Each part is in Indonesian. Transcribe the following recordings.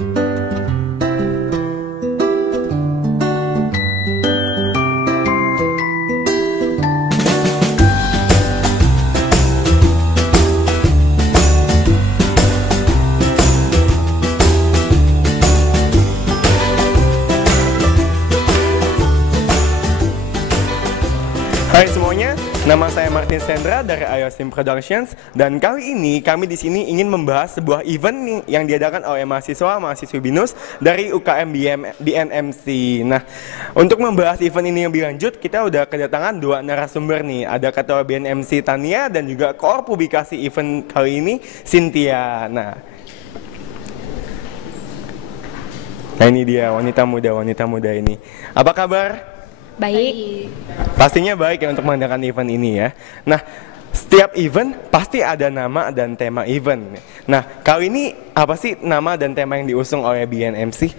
Hai semuanya, nama saya Martin Sendra dari IOSIM Productions dan kali ini kami di sini ingin membahas sebuah event yang diadakan oleh mahasiswa-mahasiswi BINUS dari UKM BNMC. Nah, untuk membahas event ini lebih lanjut, kita udah kedatangan dua narasumber nih. Ada Ketua BNMC Tania dan juga Koor Publikasi event kali ini Cynthia. Nah, ini dia wanita muda ini. Apa kabar? Baik. Pastinya baik ya untuk mengadakan event ini ya. Nah, setiap event pasti ada nama dan tema event. Nah, kali ini apa sih nama dan tema yang diusung oleh BNMC?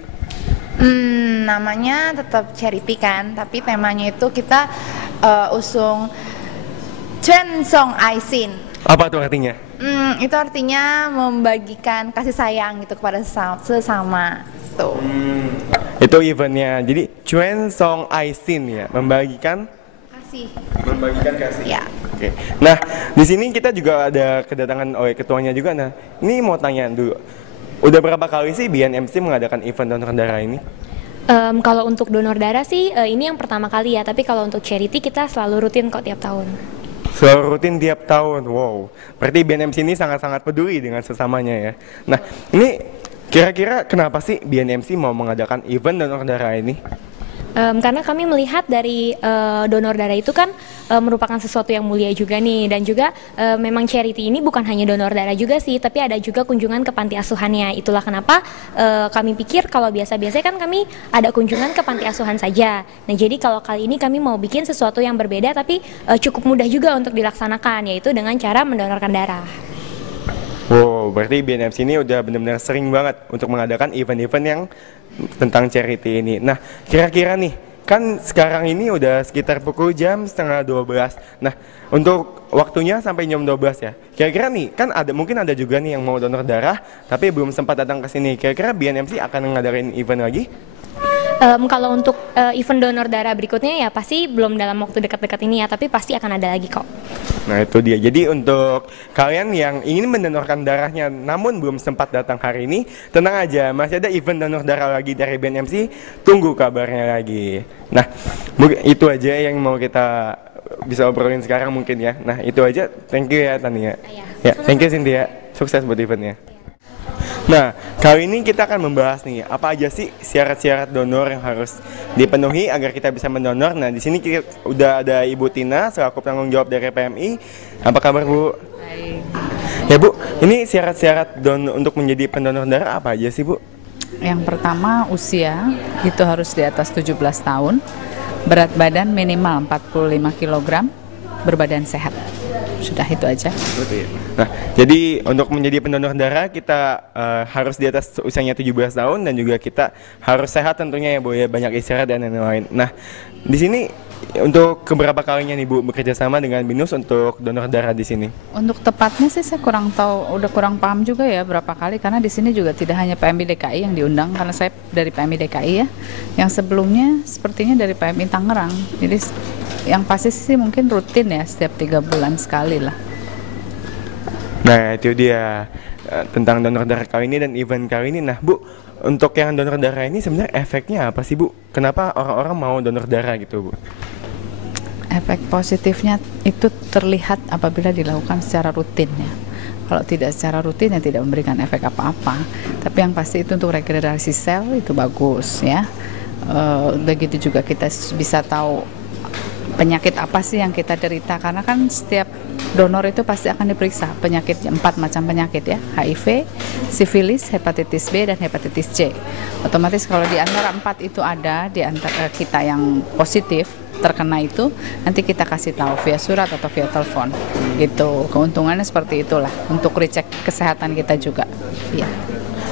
Namanya tetap charity kan, tapi temanya itu kita usung Chuen Song Aisin. Apa tuh artinya? Itu artinya membagikan kasih sayang gitu kepada sesama. Tuh. Itu eventnya. Jadi Chuen Song Aisin ya, membagikan kasih. Ya. Oke. Nah, di sini kita juga ada kedatangan oleh ketuanya juga. Nah, ini mau tanya dulu. Udah berapa kali sih BNMC mengadakan event donor darah ini? Kalau untuk donor darah sih ini yang pertama kali ya, tapi kalau untuk charity kita selalu rutin kok tiap tahun. Selalu rutin tiap tahun. Wow. Berarti BNMC ini sangat-sangat peduli dengan sesamanya ya. Nah, ini kira-kira kenapa sih BNMC mau mengadakan event donor darah ini? Karena kami melihat dari donor darah itu kan merupakan sesuatu yang mulia juga nih, dan juga memang charity ini bukan hanya donor darah juga sih, tapi ada juga kunjungan ke panti asuhannya. Itulah kenapa kami pikir kalau biasa-biasanya kan kami ada kunjungan ke panti asuhan saja. Nah, jadi kalau kali ini kami mau bikin sesuatu yang berbeda tapi cukup mudah juga untuk dilaksanakan, yaitu dengan cara mendonorkan darah. Wow, berarti BNMC ini udah benar-benar sering banget untuk mengadakan event-event yang tentang charity ini. Nah, kira-kira nih, kan sekarang ini udah sekitar pukul jam setengah 12. Nah, untuk waktunya sampai jam 12 ya. Kira-kira nih, kan mungkin ada juga nih yang mau donor darah, tapi belum sempat datang ke sini. Kira-kira BNMC akan ngadain event lagi? Kalau untuk event donor darah berikutnya ya pasti belum dalam waktu dekat-dekat ini ya, tapi pasti akan ada lagi kok. Nah, itu dia. Jadi untuk kalian yang ingin mendonorkan darahnya namun belum sempat datang hari ini, tenang aja, masih ada event donor darah lagi dari BNMC, tunggu kabarnya lagi. Nah, itu aja yang mau kita bisa obrolin sekarang mungkin ya. Nah, itu aja. Thank you ya Tania. Ya, thank you Cynthia. Sukses buat eventnya. Nah, kali ini kita akan membahas nih, apa aja sih syarat-syarat donor yang harus dipenuhi agar kita bisa mendonor. Nah, di sini kita udah ada Ibu Tina selaku penanggung jawab dari PMI. Apa kabar, Bu? Baik. Ya, Bu, ini syarat-syarat untuk menjadi pendonor darah apa aja sih, Bu? Yang pertama, usia itu harus di atas 17 tahun, berat badan minimal 45 kg, berbadan sehat. Sudah itu aja. Betul ya. Nah, jadi untuk menjadi pendonor darah kita harus di atas usianya 17 tahun dan juga kita harus sehat tentunya ya Bu ya, banyak istirahat dan lain-lain. Nah, di sini untuk keberapa kalinya nih Bu bekerja sama dengan BINUS untuk donor darah di sini? Untuk tepatnya sih saya kurang tahu, udah kurang paham juga ya berapa kali, karena di sini juga tidak hanya PMI DKI yang diundang, karena saya dari PMI DKI ya. Yang sebelumnya sepertinya dari PMI Tangerang. Jadi yang pasti sih mungkin rutin ya, setiap 3 bulan sekali lah. Nah, itu dia tentang donor darah kali ini dan event kali ini. Nah, Bu, untuk yang donor darah ini sebenarnya efeknya apa sih, Bu? Kenapa orang-orang mau donor darah gitu, Bu? Efek positifnya itu terlihat apabila dilakukan secara rutin ya. Kalau tidak secara rutin ya tidak memberikan efek apa-apa. Tapi yang pasti itu untuk regenerasi sel itu bagus ya. Begitu juga kita bisa tahu penyakit apa sih yang kita derita, karena kan setiap donor itu pasti akan diperiksa penyakit 4 macam penyakit ya, HIV, sifilis, hepatitis B dan hepatitis C. Otomatis kalau di antara 4 itu ada di antara kita yang positif terkena itu, nanti kita kasih tahu via surat atau via telepon gitu. Keuntungannya seperti itulah untuk recek kesehatan kita juga ya.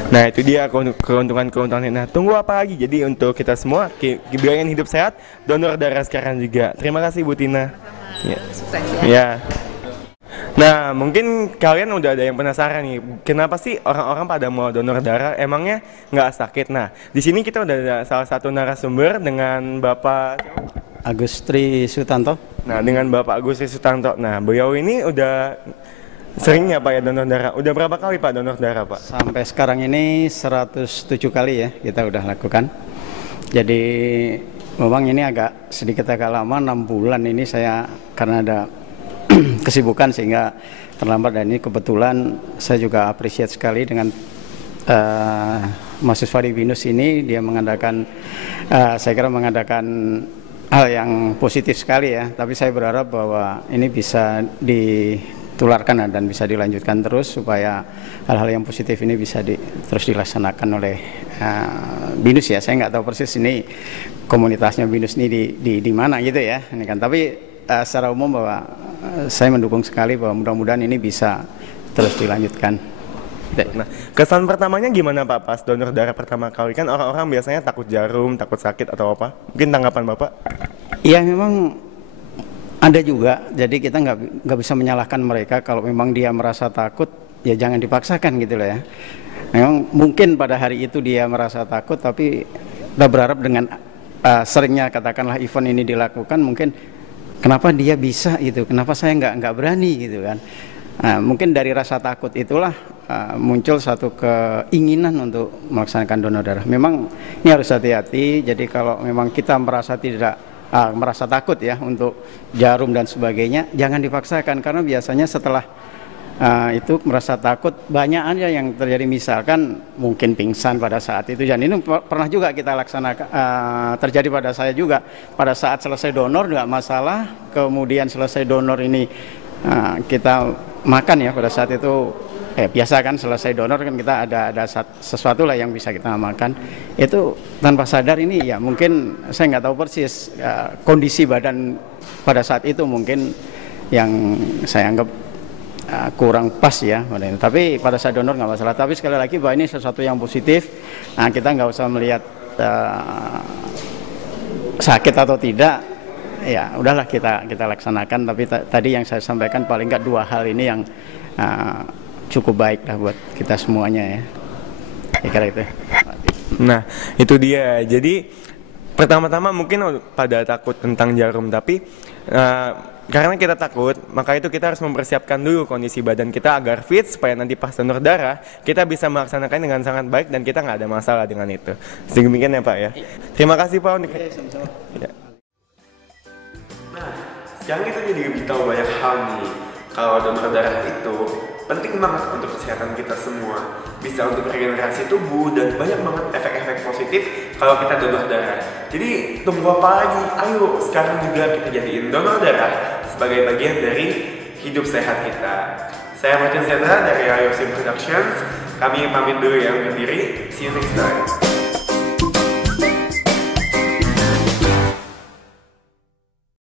Nah, itu dia keuntungan-keuntungannya. Nah, tunggu apa lagi? Jadi untuk kita semua biar hidup sehat, donor darah sekarang juga. Terima kasih Bu Tina. Ya. Sukses Ya. Nah, mungkin kalian udah ada yang penasaran nih, kenapa sih orang-orang pada mau donor darah? Emangnya nggak sakit? Nah, di sini kita udah ada salah satu narasumber dengan Bapak Agus Tri Sutanto. Nah, dengan Bapak Agus Sutanto. Nah, beliau ini udah sering ya Pak ya donor darah? Udah berapa kali Pak donor darah Pak? Sampai sekarang ini 107 kali ya kita udah lakukan. Jadi memang ini sedikit agak lama, 6 bulan ini saya karena ada kesibukan sehingga terlambat, dan ini kebetulan saya juga appreciate sekali dengan mahasiswa di BINUS ini. Dia mengadakan saya kira mengadakan hal yang positif sekali ya, tapi saya berharap bahwa ini bisa ditularkan dan bisa dilanjutkan terus supaya hal-hal yang positif ini bisa terus dilaksanakan oleh BINUS ya. Saya nggak tahu persis ini komunitasnya BINUS ini di mana gitu ya, ini kan, tapi secara umum bahwa saya mendukung sekali bahwa mudah-mudahan ini bisa terus dilanjutkan. Nah, kesan pertamanya gimana Pak pas donor darah pertama kali? Kan orang-orang biasanya takut jarum, takut sakit atau apa? Mungkin tanggapan Bapak? Iya, memang ada juga. Jadi kita nggak bisa menyalahkan mereka. Kalau memang dia merasa takut, ya jangan dipaksakan gitu loh ya. Memang mungkin pada hari itu dia merasa takut, tapi kita berharap dengan seringnya katakanlah event ini dilakukan, mungkin kenapa dia bisa gitu, kenapa saya nggak berani gitu kan. Nah, mungkin dari rasa takut itulah muncul satu keinginan untuk melaksanakan donor darah. Memang ini harus hati-hati, jadi kalau memang kita merasa merasa takut ya untuk jarum dan sebagainya, jangan dipaksakan, karena biasanya setelah itu merasa takut banyak aja yang terjadi, misalkan mungkin pingsan pada saat itu, dan ini pernah juga kita laksanakan, terjadi pada saya juga pada saat selesai donor nggak masalah, kemudian selesai donor ini kita makan ya pada saat itu, biasa kan selesai donor kan kita ada sesuatu lah yang bisa kita makan, itu tanpa sadar ini ya mungkin saya nggak tahu persis kondisi badan pada saat itu mungkin yang saya anggap kurang pas ya, tapi pada saat donor nggak masalah. Tapi sekali lagi bahwa ini sesuatu yang positif, nah kita nggak usah melihat sakit atau tidak, ya udahlah kita laksanakan. Tapi tadi yang saya sampaikan paling nggak 2 hal ini yang cukup baik lah buat kita semuanya ya, kira itu. Nah, itu dia. Jadi pertama-tama mungkin pada takut tentang jarum, tapi karena kita takut, maka itu kita harus mempersiapkan dulu kondisi badan kita agar fit, supaya nanti pas donor darah kita bisa melaksanakan dengan sangat baik dan kita nggak ada masalah dengan itu. Demikian ya Pak ya. Terima kasih Pak. Ya. Nah, sekarang kita jadi lebih tahu banyak hal nih. Kalau donor darah itu penting banget untuk kesehatan kita semua, bisa untuk regenerasi tubuh dan banyak banget efek-efek positif kalau kita donor darah. Jadi tunggu apa lagi? Ayo sekarang juga kita jadiin donor darah sebagai bagian dari hidup sehat kita. Saya Martin Zendra dari Ayosim Productions. Kami pamit dulu ya undur diri. See you next time.